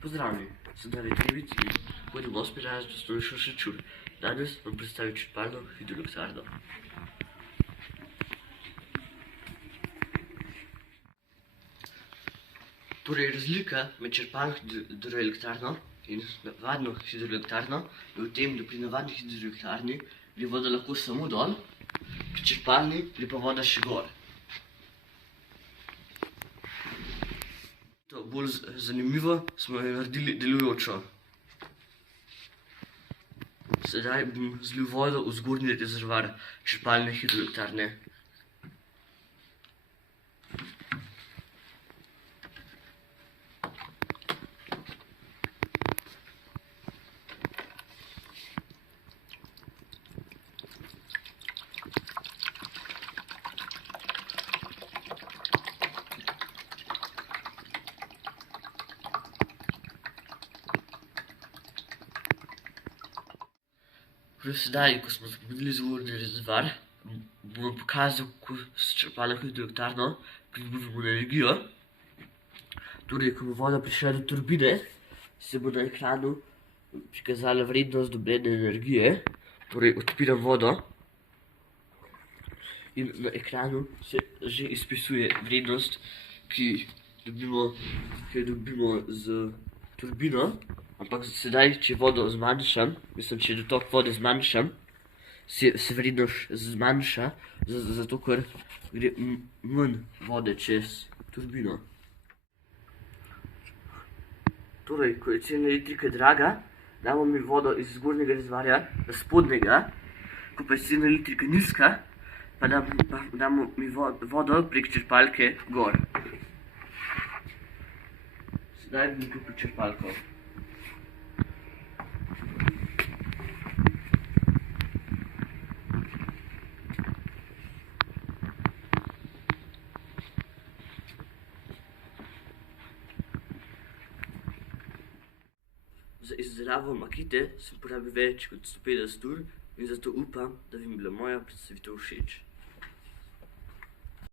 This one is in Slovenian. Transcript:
Pozdravljeni, sem David Revic in hodim v 8. razred osnovne šole Šenčur. Danes vam predstavim črpalno hidroelektrarno. Torej, razlika med črpalno hidroelektrarno in navadno hidroelektrarno je v tem, da pri navadni hidroelektrarni gre voda lahko samo dol, pri črpalni gre pa voda še gor. Bolj zanimivo smo jo naredili delujočo. Sedaj bom zlil vodo v zgornji rezervoar črpalne hidroelektrarne. Sedaj, ko smo zapolnili zgornji rezervoar, bom vam pokazal, kako s črpalno hidroelektrarno pridobivamo energijo. Torej, ko bo voda prišla do turbine, se bo na ekranu prikazala vrednost dobljene energije. Torej, odpiram vodo in na ekranu se že izpisuje vrednost, ki jo dobimo z turbino. Ampak sedaj, če vodo zmanjšam, če dotok vode zmanjšam, se vrednost zmanjša, zato ker gre manj vode čez turbino. Torej, ko je cena elektrike draga, damo mi vodo iz zgornjega rezervoarja na spodnjega, ko pa je cena elektrike nizka, pa damo mi vodo prek črpalke gor. Sedaj bom kupil črpalko. Za izdelavo makete sem porabil več kot 150 ur in zato upam, da vam je bila moja predstavitev všeč.